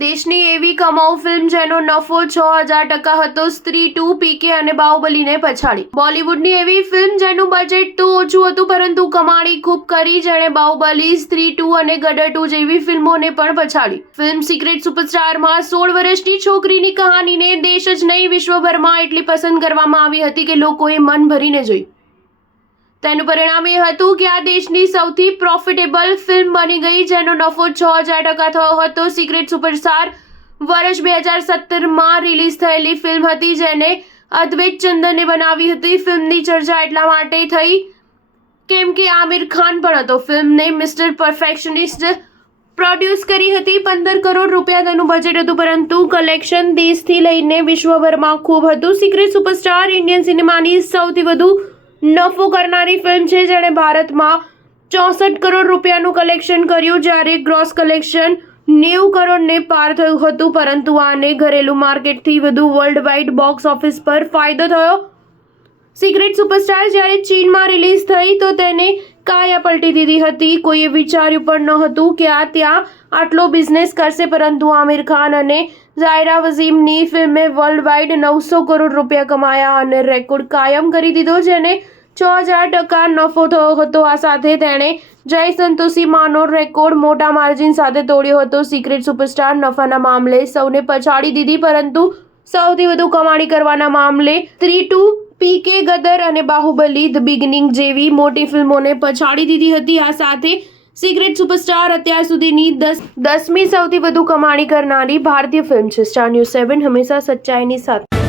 દેશની એવી કમાઉ ફિલ્મ જેનો નફો 6000% હતો સ્ત્રી 2 પીકે અને બાહુબલીને પછાડી। બોલિવૂડની એવી ફિલ્મ જેનું બજેટ તો ઓછું હતું પરંતુ કમાણી ખૂબ કરી, જેણે બાહુબલી, સ્ત્રી 2 અને ગદર 2 જેવી ફિલ્મોને પણ પછાડી। ફિલ્મ સિક્રેટ સુપરસ્ટારમાં 16 વર્ષની છોકરીની કહાનીને દેશ જ નહીં વિશ્વભરમાં એટલી પસંદ કરવામાં આવી હતી કે લોકોએ મન ભરીને જોઈ। તેનું પરિણામ એ હતું કે આ દેશની સૌથી પ્રોફિટેબલ ફિલ્મ બની ગઈ, જેનો નફો 6000% થયો હતો। સિક્રેટ સુપરસ્ટાર વર્ષ 2017માં રિલીઝ થયેલી ફિલ્મ હતી, જેને અદ્વૈત ચંદને બનાવી હતી। ફિલ્મની ચર્ચા એટલા માટે થઈ કેમ કે આમિર ખાન પણ હતો। ફિલ્મને મિસ્ટર પરફેક્શનિસ્ટ પ્રોડ્યુસ કરી હતી। 15 કરોડ રૂપિયા તેનું બજેટ હતું, પરંતુ કલેક્શન દેશથી લઈને વિશ્વભરમાં ખૂબ હતું। સિક્રેટ સુપરસ્ટાર ઇન્ડિયન સિનેમાની સૌથી વધુ નફો કરનારી ફિલ્મ છે, જેણે ભારતમાં 64 કરોડ રૂપિયાનું કલેક્શન કર્યું, જ્યારે ગ્રોસ કલેક્શન 90 કરોડને પાર થયું હતું। પરંતુ આને ઘરેલું માર્કેટથી વધુ વર્લ્ડ વાઇડ બોક્સ ઓફિસ પર ફાયદો થયો। સિક્રેટ સુપરસ્ટાર જ્યારે ચીનમાં રિલીઝ થઈ તો તેને કાયા પલટી દીધી હતી। કોઈએ વિચાર્યું પણ નહોતું કે આ ત્યાં આટલો બિઝનેસ કરશે, પરંતુ આમિર ખાન અને ઝાયરા વસીમની ફિલ્મે વર્લ્ડ વાઇડ 900 કરોડ રૂપિયા કમાયા અને રેકોર્ડ કાયમ કરી દીધો, જેને 6000% નફો થયો હતો। આ સાથે તેણે જય સંતોષી માનો રેકોર્ડ મોટા માર્જિન સાથે તોડ્યો હતો। સિક્રેટ સુપરસ્ટાર નફાના મામલે સૌને પછાડી દીધી, પરંતુ સૌથી વધુ કમાણી કરવાના મામલે સ્ત્રી 2, પીકે, ગદર અને બાહુબલી ધ બિગિનિંગ જેવી મોટી ફિલ્મોને પછાડી દીધી હતી। આ સાથે સિક્રેટ સુપરસ્ટાર અત્યાર સુધીની 10મી સૌથી વધુ કમાણી કરનારી ભારતીય ફિલ્મ છે। સ્ટાર ન્યૂઝ 7 હંમેશા સચ્ચાઈની સાથે।